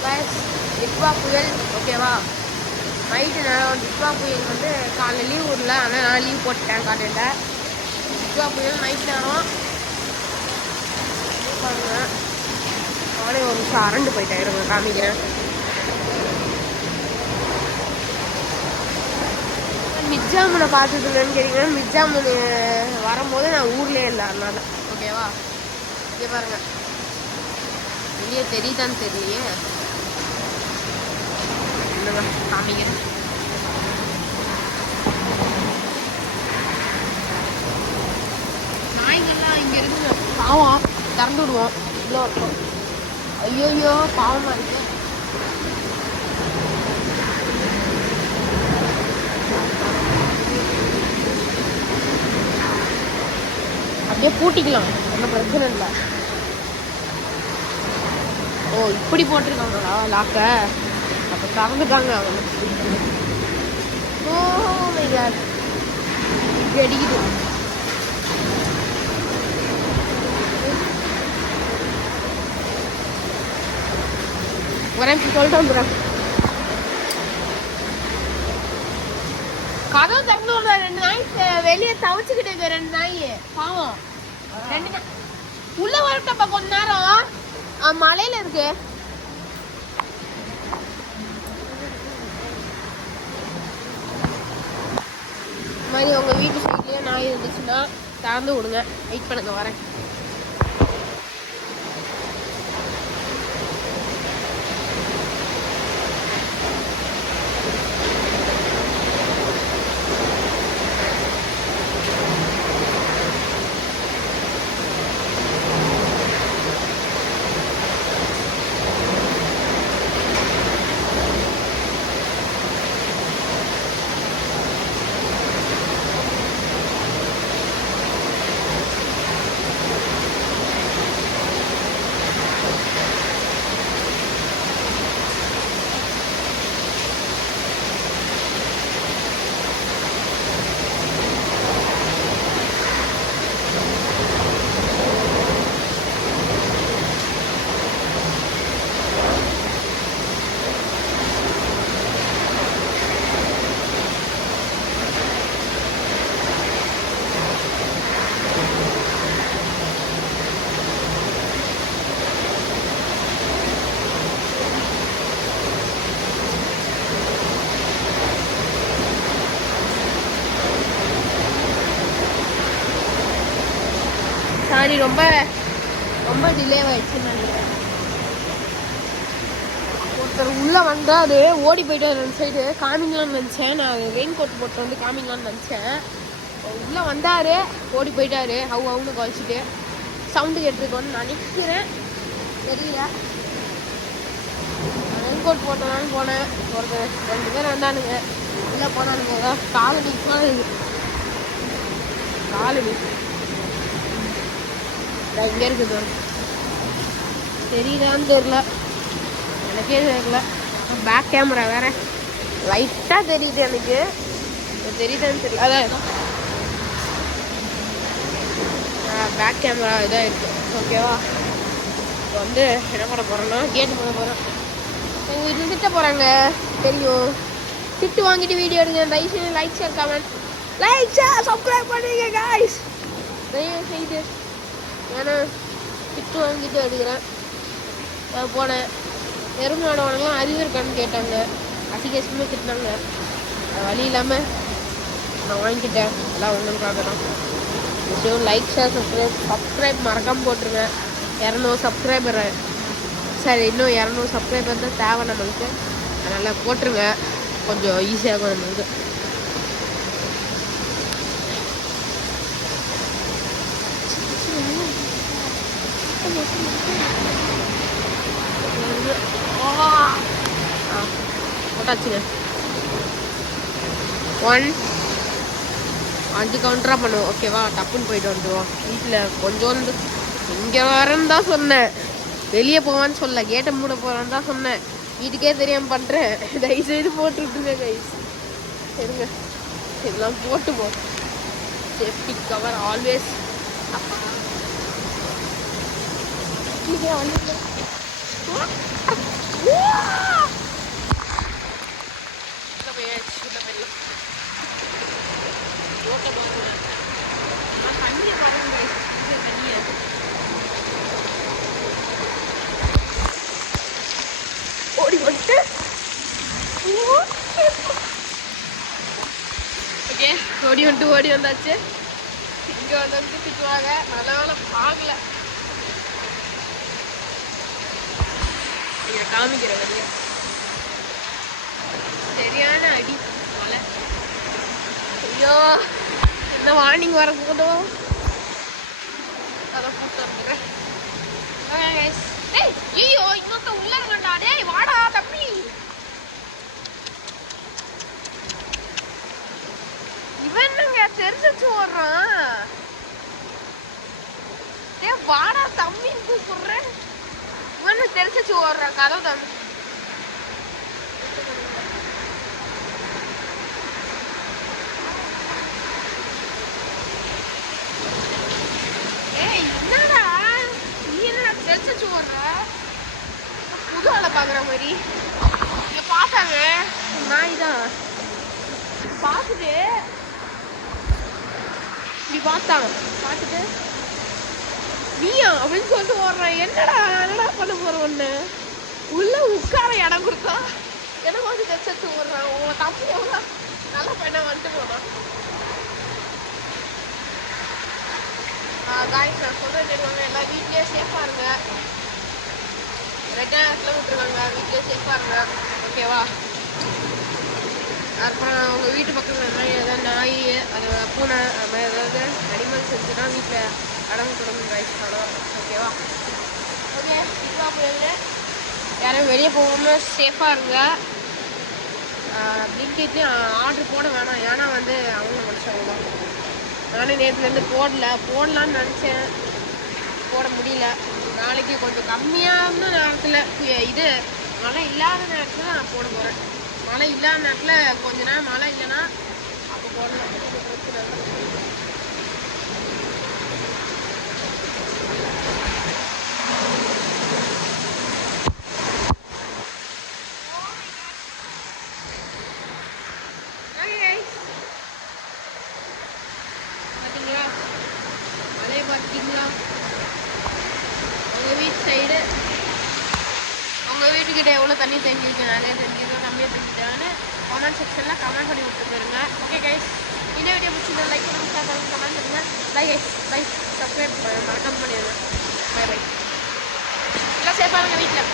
Plus Ditwah புயல் ஓகேவா. Night நேரம் டிட்வா புயல் வந்து காலைல லீவ் விடல, ஆனால் நான் லீவ் போட்டேன் காலையில். டிட்வா புயல் நைட் நேரம் பாருங்க. நானே ஒரு நிமிஷம் அரண்டு போயிட்டேன், இருங்க காமிக்கிறேன். மிர்ஜாமுனை பார்த்துட்டுன்னு கேட்டீங்கன்னா, மிர்ஜாமுனை வரும்போது நான் ஊர்லேயே இல்லை, அதனால ஓகேவா. இங்கே பாருங்க, வெளியே தெரியுதான்னு தெரியலையே, இல்லைங்க காமிக்கிறேன். நாய்கள்லாம் இங்கே இருக்குங்க, பாவம் திறந்து விடுவோம், இவ்வளோ இருக்கும். ஐயோயோ பாவமாக இருக்கு. அப்படியே பூட்டிக்கலாம், ஒன்றும் பிரச்சனை இல்லை. ஓ இப்படி போட்டிருக்காங்களா லாக்க, அப்போ திறந்துட்டாங்க அவங்க. ஓ மை காட், இப்படி அடிக்குது. ஒரே சொல்லிட்டு வந்துடுறேன். கதவு திறந்து விடுற 2 நாய் வெளியே தவிச்சுக்கிட்டு இருக்கு, 2 நாய் பாவம். 2 நாய் உள்ள வரட்டப்ப கொஞ்ச நேரம், மலையில இருக்கு. இந்த மாதிரி உங்க வீட்டு சைட்லயே நாய் இருந்துச்சுன்னா திறந்து விடுங்க, வெயிட் பண்ணுங்க வரேன். சாரி, ரொம்ப ரொம்ப டிலே ஆயிடுச்சுன்னு நினைக்கிறேன். ஒருத்தர் உள்ளே வந்தால் ஓடி போயிட்டு 2 சைடு காமிங்கலான்னு நினச்சேன். நான் ரெயின் கோட் போட்டு வந்து காமிங்கலான்னு நினச்சேன். உள்ளே வந்தார், ஓடி போயிட்டாரு, அவனு குறைச்சிட்டு சவுண்டு கேட்டுருக்கோன்னு நினைக்கிறேன், தெரியல. ரெயின் கோட் போட்டதான்னு போனேன். ஒருத்தர் 2 பேர் வந்தானுங்க, உள்ளே போனானுங்க. ஏதாவது காலனிக்குலாம் இருக்குது, காலனி இங்கே இருக்குது. தெரியுதான்னு தெரியல, எனக்கே தெரியல. பேக் கேமரா வேற லைட்டாக தெரியுது எனக்கு, தெரியுதான்னு தெரியல. அதான் பேக் கேமரா இதாக இருக்குது ஓகேவா. இப்போ வந்து என்ன பண்ண போகிறேன்னா, கேட்டு பண்ண போகிறேன். எங்கள் வீட்டில் திட்ட போகிறாங்க தெரியும், திட்டு வாங்கிட்டு வீடியோ எடுங்க. தயவுசெய்து like share comment, like share subscribe பண்ணுங்க காய்ஸ், தயவு செய்து. ஏன்னா திட்டு வாங்கிட்டு எடுக்கிறேன். போனேன், எருமாடவனெல்லாம் அறிவு இருக்கான்னு கேட்டாங்க, அசிகேஷமே திட்டினாங்க. அது வழி இல்லாமல் நான் வாங்கிக்கிட்டேன். எல்லாம் ஒன்றுக்காக தான். விஷயம் லைக் ஷேர் சப்ஸ்கிரைப் மறக்காமல் போட்டுருங்க. 200 சப்ஸ்கிரைபர், சரி இன்னும் 200 சப்ஸ்கிரைபர் தான் தேவை நம்மளுக்கு, அதனால் போட்டுருங்க, கொஞ்சம் ஈஸியாகும் நம்மளுக்கு. போட்டாச்சுங்க. 5 கவுண்டராக பண்ணுவோம் ஓகேவா. டப்புன்னு போயிட்டு வந்துடுவோம். வீட்டில் கொஞ்சோண்டு இங்கே வரேன்னு தான் சொன்னேன், வெளியே போவான்னு சொல்ல, கேட்டை மூட போகிறேன்னு தான் சொன்னேன். வீட்டுக்கே தெரியாமல் பண்ணுறேன், தயவுசெய்து போட்டு விட்டுருங்க கைஸ். சரிங்க, இதெல்லாம் போட்டு போ, சேஃப்டி கவர் ஆல்வேஸ். இங்கே வந்து போட்டு ஓகே ஓடி வந்தாச்சு. இங்கே வந்து திட்டுவாங்க, நல்ல வேலை பார்க்கல. இங்கே காமிக்கிற வழியா சரியான அடி மழை. ஐயோ என்ன வார்னிங் வர போதும் அதை போட்டு வந்துடுறேன். ஐயோ இன்னொருத்த உள்ள இருக்கா. டேய் வாடா தம்பி. இவன் என்னங்க தெரிஞ்சு ஓடுறான். டே வாடா தம்பின்னு கூப்பிடுறேன். இவனு தெரிச்சு ஓடுறான். கதவு தம்பி என்னடா நீ என்ன தெரிச்சு ஓடுற? புது ஆளை பாக்குற மாதிரி இங்க பார்த்தாங்க. நாய் தான் பார்த்துட்டு இப்படி பார்த்துட்டு நீயா அப்படின்னு சொல்லிட்டு ஓடுறான். என்னடா பண்ண போற ஒண்ணு உள்ள உட்கார இடம் கொடுத்தா எனக்கு வந்து தெரிச்சு ஓடுறான். உங்க தப்பு எவ்வளோ நல்லா பண்ண வந்துட்டு போனான். காய்ஸ் நான் சொல்கிறேன் கேட்டுவாங்க. எல்லாம் வீட்லேயே சேஃபாக இருங்க. ரெட் அலர்ட்டில் விட்டுருவாங்க. வீட்லேயே சேஃபாக இருங்க. ஓகேவா? அப்புறம் உங்கள் வீட்டு பக்கத்தில் ஏதாவது நாய் அது பூனை அது மாதிரி ஏதாவது அனிமல்ஸ் இருந்துச்சுன்னா வீட்டில் அடங்கு தொடங்கும் காய்ஸ் அவ்வளோதான். ஓகேவா? ஓகே இப்போ போயிடுங்க. யாரும் வெளியே போகாமல் சேஃபாக இருங்க. பிளிங்கிட்லேயும் ஆர்டர் போட வேணாம். ஏன்னா வந்து அவங்க மனுஷங்க தான். நானே நேற்றுலேருந்து போடலான்னு நினச்சேன், போட முடியல. நாளைக்கு கொஞ்சம் கம்மியான நேரத்தில் இது மழை இல்லாத நேரத்தில் நான் போட போகிறேன். மழை இல்லாத நேரத்தில் கொஞ்ச நேரம் மழை இல்லைன்னா அப்போ போடலாம். பிரச்சனை பார்த்தீங்களா? மழையை பார்த்தீங்களா? உங்கள் வீட்டு சைடு உங்கள் வீட்டுக்கிட்ட எவ்வளோ தண்ணி தெரிஞ்சிருக்கேன், நிறைய தெரிஞ்சிருக்கேன், கம்மியாக தெரிஞ்சுட்டான்னு கமெண்ட் செக்ஷனில் கமெண்ட் பண்ணி விட்டுருங்க. ஓகே கைஸ், இந்த வீடியோ பிடிச்சிருந்தா லைக் பண்ணுங்க, ஷேர் பண்ணுங்க, கமெண்ட் பண்ணுங்க. Bye guys, bye. சப்ஸ்கிரைப் மறக்காம பண்ணிடுங்க. Bye bye. எல்லாம் சேஃபாக இருங்க வீட்டில்.